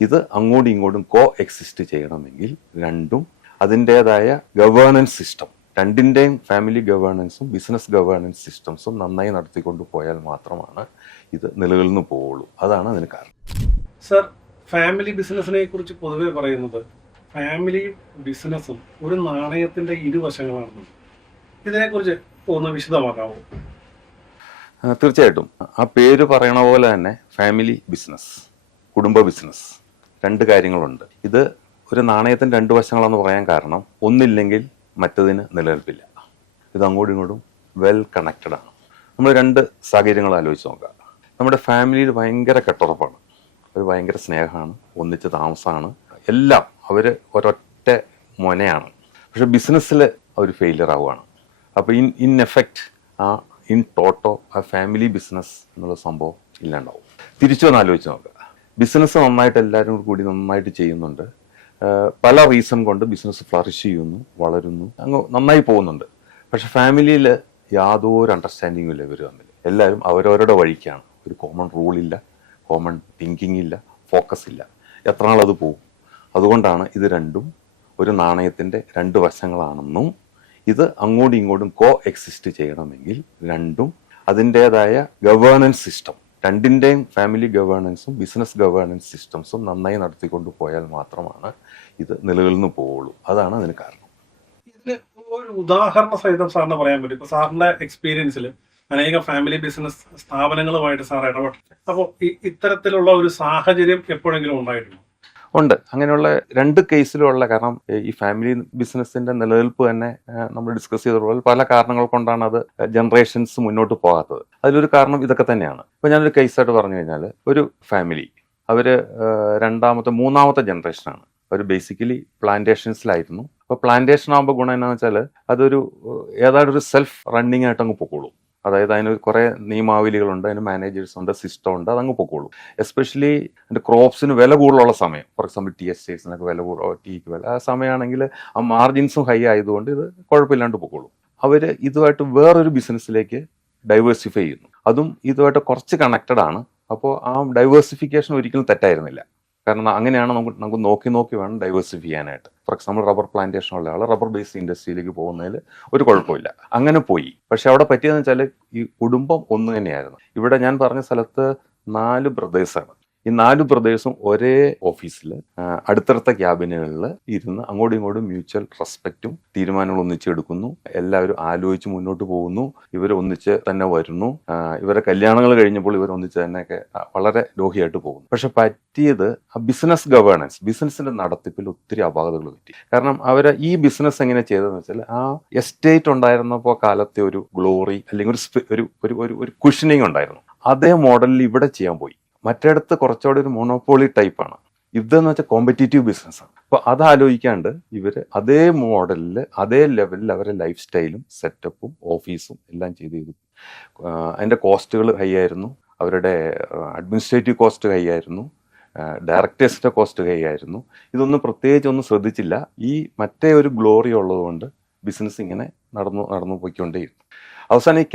ഇത് അങ്ങോട്ടും ഇങ്ങോട്ടും കോ എക്സിസ്റ്റ് ചെയ്യണമെങ്കിൽ രണ്ടും അതിൻ്റെതായ ഗവേണൻസ് സിസ്റ്റം, രണ്ടിൻ്റെയും ഫാമിലി ഗവേണൻസും ബിസിനസ് ഗവേണൻസ് സിസ്റ്റംസും നന്നായി നടത്തിക്കൊണ്ട് പോയാൽ മാത്രമാണ് ഇത് നിലനിന്ന് പോവുള്ളൂ. അതാണ് അതിന് കാരണം. സർ, ഫാമിലി ബിസിനസിനെ കുറിച്ച് പൊതുവെ പറയുന്നത് ഫാമിലി ബിസിനസ്സും ഒരു നാണയത്തിന്റെ ഇരുവശങ്ങളാണെന്ന്. ഇതിനെക്കുറിച്ച് ഒന്ന് വിശദമാക്കാമോ? തീർച്ചയായിട്ടും. ആ പേര് പറയണ പോലെ തന്നെ ഫാമിലി ബിസിനസ്, കുടുംബ ബിസിനസ്, രണ്ട് കാര്യങ്ങളുണ്ട്. ഇത് ഒരു നാണയത്തിന് രണ്ട് വശങ്ങളെന്ന് പറയാൻ കാരണം ഒന്നില്ലെങ്കിൽ മറ്റതിന് നിലനിൽപ്പില്ല. ഇത് അങ്ങോട്ടും ഇങ്ങോട്ടും വെൽ കണക്റ്റഡ് ആണ്. നമ്മൾ രണ്ട് സാഹചര്യങ്ങൾ ആലോചിച്ച് നോക്കുക. നമ്മുടെ ഫാമിലിയിൽ ഭയങ്കര കെട്ടുറപ്പാണ്, അവർ ഭയങ്കര സ്നേഹമാണ്, ഒന്നിച്ച് താമസമാണ്, എല്ലാം അവർ ഒരൊറ്റ മൊനയാണ്. പക്ഷെ ബിസിനസ്സിൽ അവർ ഫെയിലിയർ ആവുകയാണ്. അപ്പോൾ ഇൻ എഫക്റ്റ് ഇൻ ടോട്ടോ ആ ഫാമിലി ബിസിനസ് എന്നുള്ള സംഭവം ഇല്ലാണ്ടാവും. തിരിച്ചു വന്ന് ആലോചിച്ച് നോക്കുക. ബിസിനസ് നന്നായിട്ട് എല്ലാവരും കൂടി നന്നായിട്ട് ചെയ്യുന്നുണ്ട്, പല റീസൺ കൊണ്ട് ബിസിനസ് ഫ്ലറിഷ് ചെയ്യുന്നു, വളരുന്നു, അങ്ങ് നന്നായി പോകുന്നുണ്ട്. പക്ഷെ ഫാമിലിയിൽ യാതൊരു അണ്ടർസ്റ്റാൻഡിങ്ങും ഇല്ല ഇവർ തമ്മിൽ. എല്ലാവരും അവരവരുടെ വഴിക്കാണ്. ഒരു കോമൺ റൂളില്ല, കോമൺ തിങ്കിങ് ഇല്ല, ഫോക്കസ് ഇല്ല. എത്ര നാളത് പോകും? അതുകൊണ്ടാണ് ഇത് രണ്ടും ഒരു നാണയത്തിൻ്റെ രണ്ട് വശങ്ങളാണെന്നും ഇത് അങ്ങോട്ടും ഇങ്ങോട്ടും കോ എക്സിസ്റ്റ് ചെയ്യണമെങ്കിൽ രണ്ടും അതിൻ്റെതായ ഗവേണൻസ് സിസ്റ്റം, രണ്ടിൻ്റെയും ഫാമിലി ഗവേണൻസും ബിസിനസ് ഗവേണൻസ് സിസ്റ്റംസും നന്നായി നടത്തിക്കൊണ്ട് പോയാൽ മാത്രമാണ് ഇത് നിലനിന്ന് പോവുള്ളൂ. അതാണ് അതിന് കാരണം. ഇതിന് ഒരു ഉദാഹരണ സഹിതം സാറിന് പറയാൻ പറ്റും. ഇപ്പൊ സാറിന്റെ എക്സ്പീരിയൻസിൽ അനേകം ഫാമിലി ബിസിനസ് സ്ഥാപനങ്ങളുമായിട്ട് സാർ ഇടപെട്ടു. അപ്പോൾ ഇത്തരത്തിലുള്ള ഒരു സാഹചര്യം എപ്പോഴെങ്കിലും ഉണ്ടായിട്ടുണ്ടോ? ഉണ്ട്. അങ്ങനെയുള്ള രണ്ട് കേസിലുള്ള, കാരണം ഈ ഫാമിലി ബിസിനസിന്റെ നിലനിൽപ്പ് തന്നെ നമ്മൾ ഡിസ്കസ് ചെയ്തതുപോലെ പല കാരണങ്ങൾ കൊണ്ടാണ് അത് ജനറേഷൻസ് മുന്നോട്ട് പോകാത്തത്. അതിലൊരു കാരണം ഇതൊക്കെ തന്നെയാണ്. ഇപ്പൊ ഞാനൊരു കേസായിട്ട് പറഞ്ഞു കഴിഞ്ഞാൽ, ഒരു ഫാമിലി അവര് മൂന്നാമത്തെ ജനറേഷനാണ്. അവർ ബേസിക്കലി പ്ലാന്റേഷൻസിലായിരുന്നു. അപ്പോൾ പ്ലാന്റേഷൻ ആകുമ്പോൾ ഗുണം എന്താണെന്ന് വെച്ചാൽ അതൊരു ഏതാണ്ടൊരു സെൽഫ് റണ്ണിങ് ആയിട്ട് അങ്ങ് പൊക്കോളും. അതായത് അതിന് കുറേ നിയമാവലികളുണ്ട്, അതിന് മാനേജേഴ്സ് ഉണ്ട്, സിസ്റ്റം ഉണ്ട്, അതങ്ങ് പൊക്കോളും. എസ്പെഷ്യലി അതിൻ്റെ ക്രോപ്സിന് വില കൂടുതലുള്ള സമയം, ഫോർ എക്സാമ്പിൾ ടീ എസ്റ്റേറ്റ്സിനൊക്കെ വില ടീക്ക് വില ആ സമയമാണെങ്കിൽ ആ മാർജിൻസും ഹൈ ആയതുകൊണ്ട് ഇത് കുഴപ്പമില്ലാണ്ട് പൊക്കോളും. അവർ ഇതുമായിട്ട് വേറൊരു ബിസിനസ്സിലേക്ക് ഡൈവേഴ്സിഫൈ ചെയ്യുന്നു. അതും ഇതുമായിട്ട് കുറച്ച് കണക്റ്റഡ് ആണ്. അപ്പോൾ ആ ഡൈവേഴ്സിഫിക്കേഷൻ ഒരിക്കലും തെറ്റായിരുന്നില്ല. കാരണം അങ്ങനെയാണ് നമുക്ക് നോക്കി വേണം ഡൈവേഴ്സിഫൈ ചെയ്യാനായിട്ട്. ഫോർ എക്സാമ്പിൾ റബ്ബർ പ്ലാന്റേഷൻ ഉള്ള ആൾ റബ്ബർ ബേസ്ഡ് ഇൻഡസ്ട്രിയിലേക്ക് പോകുന്നതിൽ ഒരു കുഴപ്പമില്ല. അങ്ങനെ പോയി. പക്ഷെ അവിടെ പറ്റിയതെന്ന് വെച്ചാൽ ഈ കുടുംബം ഒന്ന് തന്നെയായിരുന്നു. ഇവിടെ ഞാൻ പറഞ്ഞ സ്ഥലത്ത് 4 ബ്രദേഴ്സാണ്. ഈ 4 ബ്രദേഴ്സും ഒരേ ഓഫീസിൽ അടുത്തടുത്ത ക്യാബിനുകളിൽ ഇരുന്ന് അങ്ങോട്ടും ഇങ്ങോട്ടും മ്യൂച്വൽ റെസ്പെക്റ്റും തീരുമാനങ്ങൾ ഒന്നിച്ചെടുക്കുന്നു. എല്ലാവരും ആലോചിച്ച് മുന്നോട്ട് പോകുന്നു. ഇവർ ഒന്നിച്ച് തന്നെ വരുന്നു. ഇവരെ കല്യാണങ്ങൾ കഴിഞ്ഞപ്പോൾ ഇവർ ഒന്നിച്ച് തന്നെയൊക്കെ വളരെ ലോഹിയായിട്ട് പോകുന്നു. പക്ഷെ പറ്റിയത് ആ ബിസിനസ് ഗവേണൻസ്, ബിസിനസിന്റെ നടത്തിപ്പിൽ ഒത്തിരി അപാകതകൾ പറ്റി. കാരണം അവർ ഈ ബിസിനസ് എങ്ങനെ ചെയ്തതെന്ന് വെച്ചാൽ ആ എസ്റ്റേറ്റ് ഉണ്ടായിരുന്നപ്പോൾ കാലത്തെ ഒരു ഗ്ലോറി അല്ലെങ്കിൽ ഒരു കുഷനിങ് ഉണ്ടായിരുന്നു. അതേ മോഡലിൽ ഇവിടെ ചെയ്യാൻ പോയി. മറ്റിടത്ത് കുറച്ചുകൂടി ഒരു മോണോപോളി ടൈപ്പാണ്. ഇതെന്ന് വെച്ചാൽ കോമ്പറ്റീറ്റീവ് ബിസിനസ്സാണ്. അപ്പോൾ അതാലോചിക്കാണ്ട് ഇവർ അതേ മോഡലിൽ അതേ ലെവലിൽ അവരുടെ ലൈഫ് സ്റ്റൈലും സെറ്റപ്പും ഓഫീസും എല്ലാം ചെയ്തു. അതിൻ്റെ കോസ്റ്റുകൾ ഹൈ ആയിരുന്നു, അവരുടെ അഡ്മിനിസ്ട്രേറ്റീവ് കോസ്റ്റ് ഹൈ ആയിരുന്നു, ഡയറക്ടേഴ്സിൻ്റെ കോസ്റ്റ് ഹൈ ആയിരുന്നു. ഇതൊന്നും പ്രത്യേകിച്ച് ഒന്നും ശ്രദ്ധിച്ചില്ല. ഈ മറ്റേ ഒരു ഗ്ലോറി ഉള്ളതുകൊണ്ട് ബിസിനസ് ഇങ്ങനെ നടന്നു പോയിക്കൊണ്ടേയിരുന്നു. അവസാനം ഈ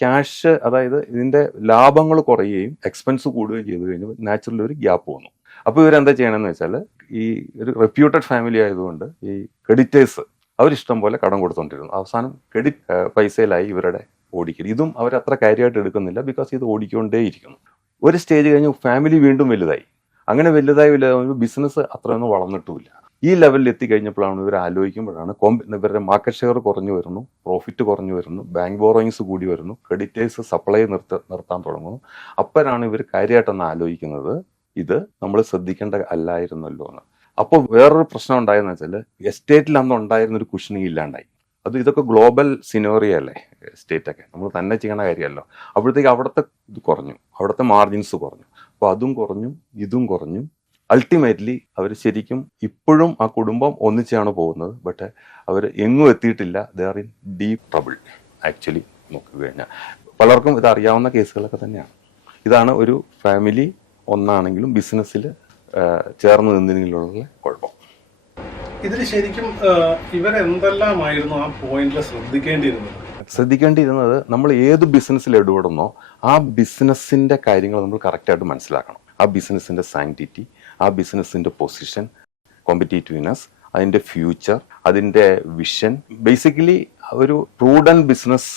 ക്യാഷ് അതായത് ഇതിന്റെ ലാഭങ്ങൾ കുറയുകയും എക്സ്പെൻസ് കൂടുകയും ചെയ്തു കഴിഞ്ഞാൽ നാച്ചുറലി ഒരു ഗ്യാപ്പ് വന്നു. അപ്പോൾ ഇവരെന്താ ചെയ്യണമെന്ന് വെച്ചാൽ, ഈ ഒരു റെപ്യൂട്ടഡ് ഫാമിലി ആയതുകൊണ്ട് ഈ ക്രെഡിറ്റേഴ്സ് അവരിഷ്ടം പോലെ കടം കൊടുത്തോണ്ടിരുന്നു. അവസാനം ക്രെഡിറ്റ് പൈസയിലായി ഇവരുടെ ഓടിക്കൽ. ഇതും അവരത്ര കാര്യമായിട്ട് എടുക്കുന്നില്ല, ബിക്കോസ് ഇത് ഓടിക്കൊണ്ടേയിരിക്കുന്നു. ഒരു സ്റ്റേജ് കഴിഞ്ഞ് ഫാമിലി വീണ്ടും വലുതായി. അങ്ങനെ വലുതായി ബിസിനസ് അത്രയൊന്നും വളർന്നിട്ടുമില്ല. ഈ ലെവലിൽ എത്തിക്കഴിഞ്ഞപ്പോഴാണ് ഇവർ ആലോചിക്കുമ്പോഴാണ് ഇവരുടെ മാർക്കറ്റ് ഷെയർ കുറഞ്ഞു വരുന്നു, പ്രോഫിറ്റ് കുറഞ്ഞു വരുന്നു, ബാങ്ക് ബോറോയിങ്സ് കൂടി വരുന്നു, ക്രെഡിറ്റേഴ്സ് സപ്ലൈ നിർത്താൻ തുടങ്ങുന്നു. അപ്പോഴാണ് ഇവർ കാര്യമായിട്ടൊന്ന് ആലോചിക്കുന്നത്, ഇത് നമ്മൾ ശ്രദ്ധിക്കേണ്ട അല്ലായിരുന്നല്ലോ എന്ന്. അപ്പോൾ വേറൊരു പ്രശ്നം ഉണ്ടായെന്ന് വെച്ചാൽ, എസ്റ്റേറ്റിൽ അന്ന് ഉണ്ടായിരുന്ന ഒരു കുഷനിങ് ഇല്ലാണ്ടായി. ഇതൊക്കെ ഗ്ലോബൽ സിനോറിയോ അല്ലേ, സ്റ്റേറ്റൊക്കെ നമ്മൾ തന്നെ ചെയ്യണ കാര്യമല്ലോ. അപ്പോഴത്തേക്ക് അവിടുത്തെ ഇത് കുറഞ്ഞു, അവിടുത്തെ മാർജിൻസ് കുറഞ്ഞു. അപ്പോൾ അതും കുറഞ്ഞു, ഇതും കുറഞ്ഞു. അൾട്ടിമേറ്റ്ലി അവർ ശരിക്കും ഇപ്പോഴും ആ കുടുംബം ഒന്നിച്ചാണ് പോകുന്നത്. ബട്ട് അവർ എങ്ങും എത്തിയിട്ടില്ല. They are in deep trouble. Actually നോക്കുകഴിഞ്ഞാൽ പലർക്കും ഇത് അറിയാവുന്ന കേസുകളൊക്കെ തന്നെയാണ്. ഇതാണ് ഒരു ഫാമിലി ഒന്നാണെങ്കിലും ബിസിനസ്സിൽ ചേർന്ന് നിന്നതിലുള്ള കുഴപ്പം. ഇതിൽ ശരിക്കും ഇവരെന്തെല്ലാമായിരുന്നു ആ പോയിന്റിൽ ശ്രദ്ധിക്കേണ്ടിയിരുന്നത്? നമ്മൾ ഏത് ബിസിനസ്സിൽ ഇടപെടുന്നോ ആ ബിസിനസ്സിന്റെ കാര്യങ്ങൾ നമ്മൾ കറക്റ്റായിട്ട് മനസ്സിലാക്കണം. ആ ബിസിനസ്സിൻ്റെ സാങ്ക്ടിറ്റി, ആ ബിസിനസ്സിൻ്റെ പൊസിഷൻ, കോമ്പറ്റീറ്റീവ്നെസ്, അതിൻ്റെ ഫ്യൂച്ചർ, അതിൻ്റെ വിഷൻ, ബേസിക്കലി ഒരു പ്രൂഡൻ ബിസിനസ്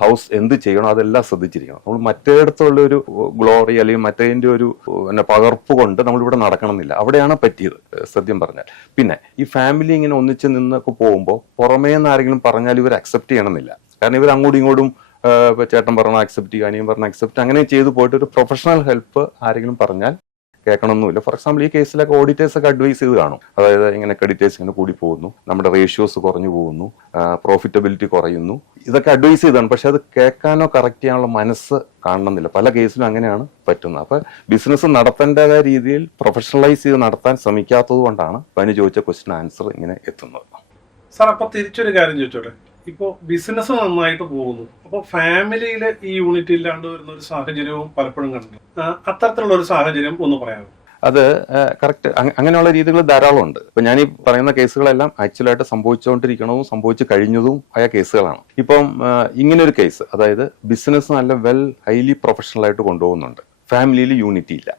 ഹൗസ് എന്ത് ചെയ്യണോ അതെല്ലാം ശ്രദ്ധിച്ചിരിക്കണം. നമ്മൾ മറ്റേടത്തുള്ള ഒരു ഗ്ലോറി അല്ലെങ്കിൽ മറ്റേതിൻ്റെ ഒരു പകർപ്പ് കൊണ്ട് നമ്മളിവിടെ നടക്കണമെന്നില്ല. അവിടെയാണ് പറ്റിയത് സത്യം പറഞ്ഞാൽ. പിന്നെ ഈ ഫാമിലി ഇങ്ങനെ ഒന്നിച്ച് നിന്നൊക്കെ പോകുമ്പോൾ പുറമേ നിന്ന് ആരെങ്കിലും പറഞ്ഞാൽ ഇവർ അക്സെപ്റ്റ് ചെയ്യണമെന്നില്ല. കാരണം ഇവർ അങ്ങോട്ടും ഇങ്ങോട്ടും ചേട്ടൻ പറഞ്ഞ അക്സെപ്റ്റ് ചെയ്യുക, അനിയൻ പറഞ്ഞ അക്സെപ്റ്റ്, അങ്ങനെ ചെയ്തു പോയിട്ട് ഒരു പ്രൊഫഷണൽ ഹെൽപ്പ് ആരെങ്കിലും പറഞ്ഞാൽ കേൾക്കണമെന്നില്ല. ഫോർ എക്സാമ്പിൾ ഈ കേസിലൊക്കെ ഓഡിറ്റേഴ്സ് ഒക്കെ അഡ്വൈസ് ചെയ്ത് കാണും. അതായത് ഇങ്ങനെ ക്രെഡിറ്റേഴ്സ് ഇങ്ങനെ കൂടി പോകുന്നു, നമ്മുടെ റേഷ്യോസ് കുറഞ്ഞു പോകുന്നു, പ്രോഫിറ്റബിലിറ്റി കുറയുന്നു, ഇതൊക്കെ അഡ്വൈസ് ചെയ്താണ്. പക്ഷെ അത് കേൾക്കാനോ കറക്റ്റ് ചെയ്യാനുള്ള മനസ്സ് കാണണമെന്നില്ല. പല കേസിലും അങ്ങനെയാണ് പറ്റുന്നത്. അപ്പൊ ബിസിനസ് നടത്തേണ്ടതായ രീതിയിൽ പ്രൊഫഷണലൈസ് ചെയ്ത് നടത്താൻ ശ്രമിക്കാത്തത് കൊണ്ടാണ് അതിന് ചോദിച്ച ക്വസ്റ്റ്യൻ ആൻസർ ഇങ്ങനെ എത്തുന്നത്. സാർ, അപ്പൊ തിരിച്ചൊരു കാര്യം ചോദിച്ചോട്ടെ. ഇപ്പോ ബിസിനസ് നന്നായിട്ട് പോകുന്നു, അപ്പോൾ ഫാമിലിയിൽ ഈ യൂണിറ്റ് ഇല്ലാണ്ട് വരുന്ന ഒരു സാഹചര്യവും പലപ്പോഴും കണ്ടിട്ടുണ്ട്. അത്തരത്തിലുള്ള ഒരു സാഹചര്യം ഒന്ന് പറയാമോ? അത് കറക്റ്റ്. അങ്ങനെയുള്ള രീതികൾ ധാരാളം ഉണ്ട്. ഇപ്പൊ ഞാൻ ഈ പറയുന്ന കേസുകളെല്ലാം ആക്ച്വലായിട്ട് സംഭവിച്ചുകൊണ്ടിരിക്കണതും സംഭവിച്ചു കഴിഞ്ഞതും ആയ കേസുകളാണ്. ഇപ്പം ഇങ്ങനെ ഒരു കേസ്, അതായത് ബിസിനസ് നല്ല ഹൈലി പ്രൊഫഷണൽ ആയിട്ട് കൊണ്ടുപോകുന്നുണ്ട്, ഫാമിലിയിൽ യൂണിറ്റി ഇല്ല.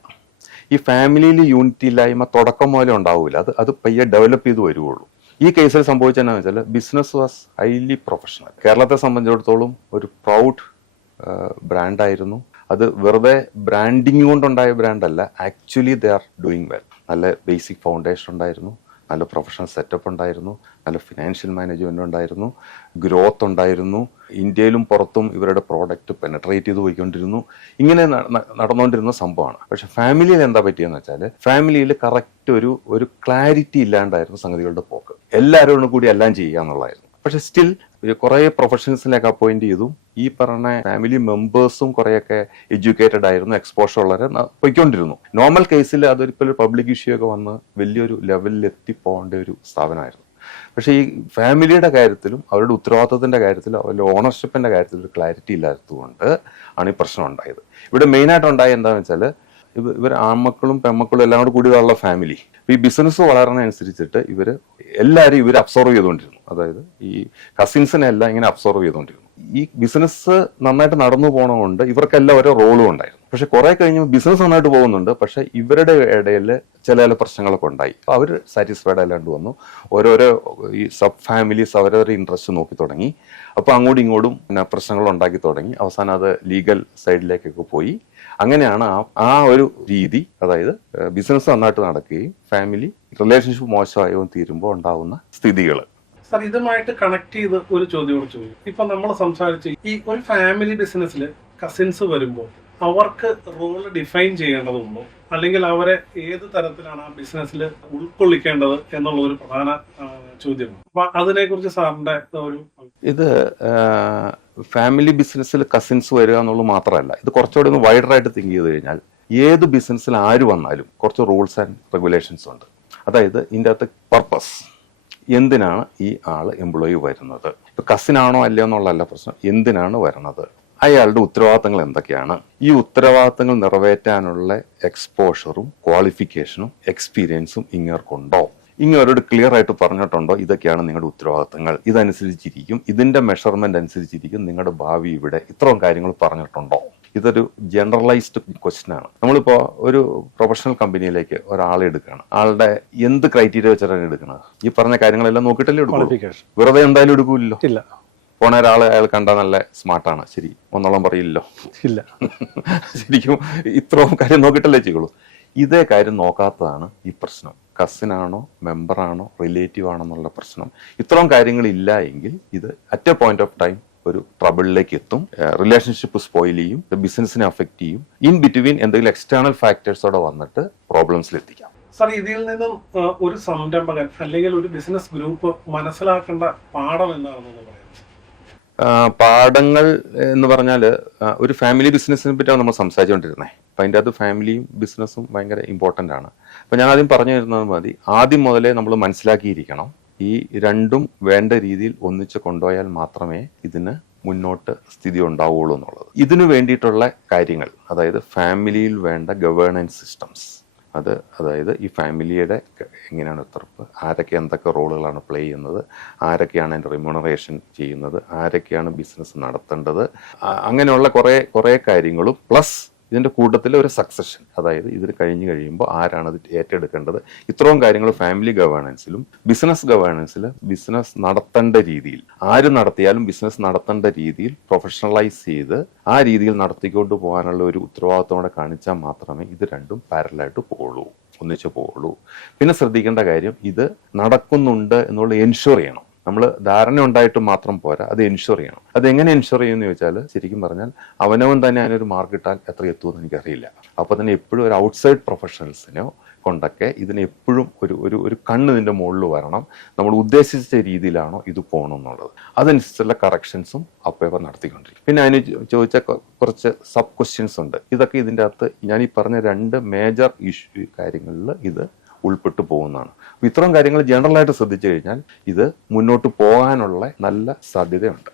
ഈ ഫാമിലിയിൽ യൂണിറ്റി ഇല്ലായ്മ തുടക്കം മുതലേ ഉണ്ടാവില്ല, അത് പയ്യെ ഡെവലപ്പ് ചെയ്ത് വരുവുള്ളൂ. ഈ കേസിൽ സംഭവിച്ചതെന്നു വെച്ചാൽ ബിസിനസ് വാസ് ഹൈലി പ്രൊഫഷണൽ. കേരളത്തെ സംബന്ധിച്ചിടത്തോളം ഒരു പ്രൗഡ് ബ്രാൻഡായിരുന്നു. അത് വെറുതെ ബ്രാൻഡിങ് കൊണ്ടുണ്ടായ ബ്രാൻഡല്ല, actually they are doing well. നല്ല ബേസിക് ഫൗണ്ടേഷൻ ഉണ്ടായിരുന്നു, നല്ല പ്രൊഫഷണൽ സെറ്റപ്പ് ഉണ്ടായിരുന്നു, നല്ല ഫിനാൻഷ്യൽ മാനേജ്മെന്റ് ഉണ്ടായിരുന്നു, ഗ്രോത്ത് ഉണ്ടായിരുന്നു, ഇന്ത്യയിലും പുറത്തും ഇവരുടെ പ്രോഡക്റ്റ് പെനട്രേറ്റ് ചെയ്ത് പോയിക്കൊണ്ടിരുന്നു. ഇങ്ങനെ നടന്നുകൊണ്ടിരുന്ന സംഭവമാണ്. പക്ഷെ ഫാമിലിയിൽ എന്താ പറ്റിയെന്ന് വെച്ചാൽ ഫാമിലിയിൽ കറക്റ്റ് ഒരു ക്ലാരിറ്റി ഇല്ലാണ്ടായിരുന്നു സംഗതികളുടെ പോക്ക്. എല്ലാവരോടും കൂടി എല്ലാം ചെയ്യുക എന്നുള്ളതായിരുന്നു. പക്ഷെ സ്റ്റിൽ കുറെ പ്രൊഫഷണൽസിലേക്ക് അപ്പോയിന്റ് ചെയ്തു. ഈ പറഞ്ഞ ഫാമിലി മെമ്പേഴ്സും കുറെയൊക്കെ എഡ്യൂക്കേറ്റഡ് ആയിരുന്നു, എക്സ്പോഷർ ഉള്ളവരെ പോയിക്കൊണ്ടിരുന്നു. നോർമൽ കേസിൽ അതൊരിക്കലും പബ്ലിക് ഇഷ്യൂ ഒക്കെ വന്ന് വലിയൊരു ലെവലിൽ എത്തിപ്പോകേണ്ട ഒരു സ്ഥാപനമായിരുന്നു. പക്ഷേ ഈ ഫാമിലിയുടെ കാര്യത്തിലും അവരുടെ ഉത്തരവാദിത്തത്തിന്റെ കാര്യത്തിലും അവരുടെ ഓണർഷിപ്പിന്റെ കാര്യത്തിലും ഒരു ക്ലാരിറ്റി ഇല്ലാത്തതുകൊണ്ട് ആണ് ഈ പ്രശ്നം ഉണ്ടായത്. ഇവിടെ മെയിനായിട്ട് ഉണ്ടായത് എന്താണെന്ന് വെച്ചാൽ ഇവർ ആൺമക്കളും പെൺമക്കളും എല്ലാം കൂടെ കൂടിയുള്ള ഫാമിലി. ഈ ബിസിനസ് വളരണനുസരിച്ചിട്ട് എല്ലാവരും ഇവർ അബ്സോർവ് ചെയ്തുകൊണ്ടിരുന്നു. അതായത് ഈ കസിൻസിനെ എല്ലാം ഇങ്ങനെ അബ്സോർവ് ചെയ്തുകൊണ്ടിരുന്നു. ഈ ബിസിനസ് നന്നായിട്ട് നടന്നു പോകണമുണ്ട്, ഇവർക്കെല്ലാം ഓരോ റോളും ഉണ്ടായിരുന്നു. പക്ഷെ കുറെ കഴിഞ്ഞ് ബിസിനസ് നന്നായിട്ട് പോകുന്നുണ്ട്, പക്ഷെ ഇവരുടെ ഇടയിൽ ചില പ്രശ്നങ്ങളൊക്കെ ഉണ്ടായി. അപ്പോൾ അവർ സാറ്റിസ്ഫൈഡ് അല്ലാണ്ട് വന്നു. ഓരോരോ ഈ സബ് ഫാമിലീസ് അവരവരുടെ ഇൻട്രസ്റ്റ് നോക്കി തുടങ്ങി. അപ്പോൾ അങ്ങോട്ടും ഇങ്ങോട്ടും പ്രശ്നങ്ങൾ ഉണ്ടാക്കി തുടങ്ങി. അവസാനം അത് ലീഗൽ സൈഡിലേക്കൊക്കെ പോയി. അങ്ങനെയാണ് ആ ഒരു രീതി, അതായത് ബിസിനസ് നന്നായിട്ട് നടക്കുകയും ഫാമിലി റിലേഷൻഷിപ്പ് മോശമായും തീരുമ്പോൾ ഉണ്ടാവുന്ന സ്ഥിതികൾ. സാർ, ഇതുമായിട്ട് കണക്ട് ചെയ്ത് ഒരു ചോദ്യം ചോദിക്കും. ഇപ്പൊ നമ്മൾ സംസാരിച്ച് ഈ ഒരു ഫാമിലി ബിസിനസ്സിൽ കസിൻസ് വരുമ്പോൾ അവർക്ക് റോൾ ഡിഫൈൻ ചെയ്യേണ്ടതുണ്ടോ, അല്ലെങ്കിൽ അവരെ ഏത് തരത്തിലാണ് ആ ബിസിനസ്സിൽ ഉൾക്കൊള്ളിക്കേണ്ടത് എന്നുള്ള ഒരു പ്രധാന ചോദ്യമാണ്. അപ്പൊ അതിനെക്കുറിച്ച് സാറിന്റെ ഒരു ഇത് ഫാമിലി ബിസിനസ്സിൽ കസിൻസ് വരിക എന്നുള്ളത് മാത്രമല്ല, ഇത് കുറച്ചുകൂടി ഒന്ന് വൈഡറായിട്ട് തിങ്ക് ചെയ്ത് കഴിഞ്ഞാൽ ഏത് ബിസിനസ്സിൽ ആര് വന്നാലും കുറച്ച് റൂൾസ് ആൻഡ് റെഗുലേഷൻസ് ഉണ്ട്. അതായത് ഇതിൻ്റെ അകത്ത് പർപ്പസ്, എന്തിനാണ് ഈ ആള് എംപ്ലോയി വരുന്നത്, ഇപ്പൊ കസിനാണോ അല്ലയോ എന്നുള്ളതല്ല പ്രശ്നം, എന്തിനാണ് വരണത്, അയാളുടെ ഉത്തരവാദിത്തങ്ങൾ എന്തൊക്കെയാണ്, ഈ ഉത്തരവാദിത്തങ്ങൾ നിറവേറ്റാനുള്ള എക്സ്പോഷറും ക്വാളിഫിക്കേഷനും എക്സ്പീരിയൻസും ഇങ്ങേർക്കുണ്ടോ, ഇങ്ങോരോട് ക്ലിയർ ആയിട്ട് പറഞ്ഞിട്ടുണ്ടോ ഇതൊക്കെയാണ് നിങ്ങളുടെ ഉത്തരവാദിത്തങ്ങൾ, ഇതനുസരിച്ചിരിക്കും, ഇതിന്റെ മെഷർമെന്റ് അനുസരിച്ചിരിക്കും നിങ്ങളുടെ ഭാവി ഇവിടെ, ഇത്രയും കാര്യങ്ങൾ പറഞ്ഞിട്ടുണ്ടോ. ഇതൊരു ജനറലൈസ്ഡ് ക്വസ്റ്റ്യൻ ആണ്. നമ്മളിപ്പോ ഒരു പ്രൊഫഷണൽ കമ്പനിയിലേക്ക് ഒരാളെ എടുക്കുകയാണ്, ആളുടെ എന്ത് ക്രൈറ്റീരിയ വെച്ചിട്ടാണ് എടുക്കുന്നത്, ഈ പറഞ്ഞ കാര്യങ്ങളെല്ലാം നോക്കിയിട്ടല്ലേ എടുക്കുള്ളൂ. വെറുതെ എന്തായാലും എടുക്കൂല്ലോ. ഇല്ല. പോണ ഒരാളെ അയാൾ കണ്ടാൽ നല്ല സ്മാർട്ടാണ്, ശരി ഒന്നോളം പറയില്ലല്ലോ, ഇല്ല. ശരിക്കും ഇത്രയും കാര്യം നോക്കിയിട്ടല്ലേ ചെയ്യുള്ളൂ. ഇതേ കാര്യം നോക്കാത്തതാണ് ഈ പ്രശ്നം. കസിനാണോ മെമ്പറാണോ റിലേറ്റീവ് ആണോ എന്നുള്ള പ്രശ്നം. ഇത്രയും കാര്യങ്ങളില്ല എങ്കിൽ ഇത് at A point of time ഒരു ട്രബിളിലേക്ക് എത്തും, റിലേഷൻഷിപ്പ് സ്പോയിൽ ചെയ്യും, ബിസിനസിനെ അഫക്റ്റ് ചെയ്യും. ഇൻ ബിറ്റ്വീൻ എന്തെങ്കിലും എക്സ്റ്റേണൽ ഫാക്ടേഴ്സോടെ വന്നിട്ട് പ്രോബ്ലംസിൽ എത്തിക്കാം. സാർ, ഇതിൽ നിന്നും ഒരു സംരംഭകൻ അല്ലെങ്കിൽ ഒരു ബിസിനസ് ഗ്രൂപ്പ് മനസ്സിലാക്കേണ്ട പാഠം എന്താണെന്ന് പറയാം? പാഠങ്ങൾ എന്ന് പറഞ്ഞാൽ ഒരു ഫാമിലി ബിസിനസ്സിനെ പറ്റിയാണ് നമ്മൾ സംസാരിച്ചുകൊണ്ടിരുന്നത്. അപ്പം അതിൻ്റെ അകത്ത് ഫാമിലിയും ബിസിനസ്സും ഭയങ്കര ഇമ്പോർട്ടൻ്റ് ആണ്. അപ്പം ഞാൻ ആദ്യം പറഞ്ഞു തരുന്നത് മതി, ആദ്യം മുതലേ നമ്മൾ മനസ്സിലാക്കിയിരിക്കണം ഈ രണ്ടും വേണ്ട രീതിയിൽ ഒന്നിച്ച് കൊണ്ടുപോയാൽ മാത്രമേ ഇതിന് മുന്നോട്ട് സ്ഥിതി ഉണ്ടാവുള്ളൂ എന്നുള്ളത്. ഇതിനു വേണ്ടിയിട്ടുള്ള കാര്യങ്ങൾ, അതായത് ഫാമിലിയിൽ വേണ്ട ഗവേണൻസ് സിസ്റ്റംസ്, അതായത് ഈ ഫാമിലിയുടെ എങ്ങനെയാണ് ഉത്തരവ്, ആരൊക്കെ എന്തൊക്കെ റോളുകളാണ് പ്ലേ ചെയ്യുന്നത്, ആരൊക്കെയാണ് അതിൻ്റെ റിമ്യൂണറേഷൻ ചെയ്യുന്നത്, ആരൊക്കെയാണ് ബിസിനസ് നടത്തേണ്ടത്, അങ്ങനെയുള്ള കുറേ കാര്യങ്ങളും പ്ലസ് ഇതിന്റെ കൂട്ടത്തിൽ ഒരു സക്സഷൻ, അതായത് ഇതിന് കഴിഞ്ഞ് കഴിയുമ്പോൾ ആരാണ് അത് ഏറ്റെടുക്കേണ്ടത്, ഇത്രയും കാര്യങ്ങൾ ഫാമിലി ഗവേണൻസിലും ബിസിനസ് ഗവേണൻസിൽ ബിസിനസ് നടത്തേണ്ട രീതിയിൽ, ആര് നടത്തിയാലും ബിസിനസ് നടത്തേണ്ട രീതിയിൽ പ്രൊഫഷണലൈസ് ചെയ്ത് ആ രീതിയിൽ നടത്തിക്കൊണ്ട് പോകാനുള്ള ഒരു ഉത്തരവാദിത്തോടെ കാണിച്ചാൽ മാത്രമേ ഇത് രണ്ടും പാരലായിട്ട് പോകുള്ളൂ, ഒന്നിച്ചു പോകുള്ളൂ. പിന്നെ ശ്രദ്ധിക്കേണ്ട കാര്യം, ഇത് നടക്കുന്നുണ്ട് എന്നുള്ളത് എൻഷുർ ചെയ്യണം. നമ്മൾ ധാരണ ഉണ്ടായിട്ട് മാത്രം പോരാ, അത് എൻഷുർ ചെയ്യണം. അത് എങ്ങനെ എൻഷുർ ചെയ്യുമെന്ന് ചോദിച്ചാൽ, ശരിക്കും പറഞ്ഞാൽ അവനവൻ തന്നെ അതിനൊരു മാർക്ക് ഇട്ടാൽ എത്ര എത്തുമെന്ന് എനിക്കറിയില്ല. അപ്പോൾ തന്നെ എപ്പോഴും ഒരു ഔട്ട്സൈഡ് പ്രൊഫഷണൽസിനോ കൊണ്ടൊക്കെ ഇതിന് എപ്പോഴും ഒരു കണ്ണ് ഇതിൻ്റെ മുകളിൽ വരണം. നമ്മൾ ഉദ്ദേശിച്ച രീതിയിലാണോ ഇത് പോകണമെന്നുള്ളത്, അതനുസരിച്ചുള്ള കറക്ഷൻസും അപ്പോൾ നടത്തിക്കൊണ്ടിരിക്കും. പിന്നെ അതിന് ചോദിച്ച കുറച്ച് സബ് ക്വസ്റ്റ്യൻസ് ഉണ്ട്. ഇതൊക്കെ ഇതിൻ്റെ അകത്ത് ഞാൻ ഈ പറഞ്ഞ 2 മേജർ കാര്യങ്ങളിൽ ഇത് ഉൾപ്പെട്ടു പോകുന്നതാണ്. ഇത്തരം കാര്യങ്ങൾ ജനറലായിട്ട് ശ്രദ്ധിച്ചു കഴിഞ്ഞാൽ ഇത് മുന്നോട്ട് പോകാനുള്ള നല്ല സാധ്യതയുണ്ട്.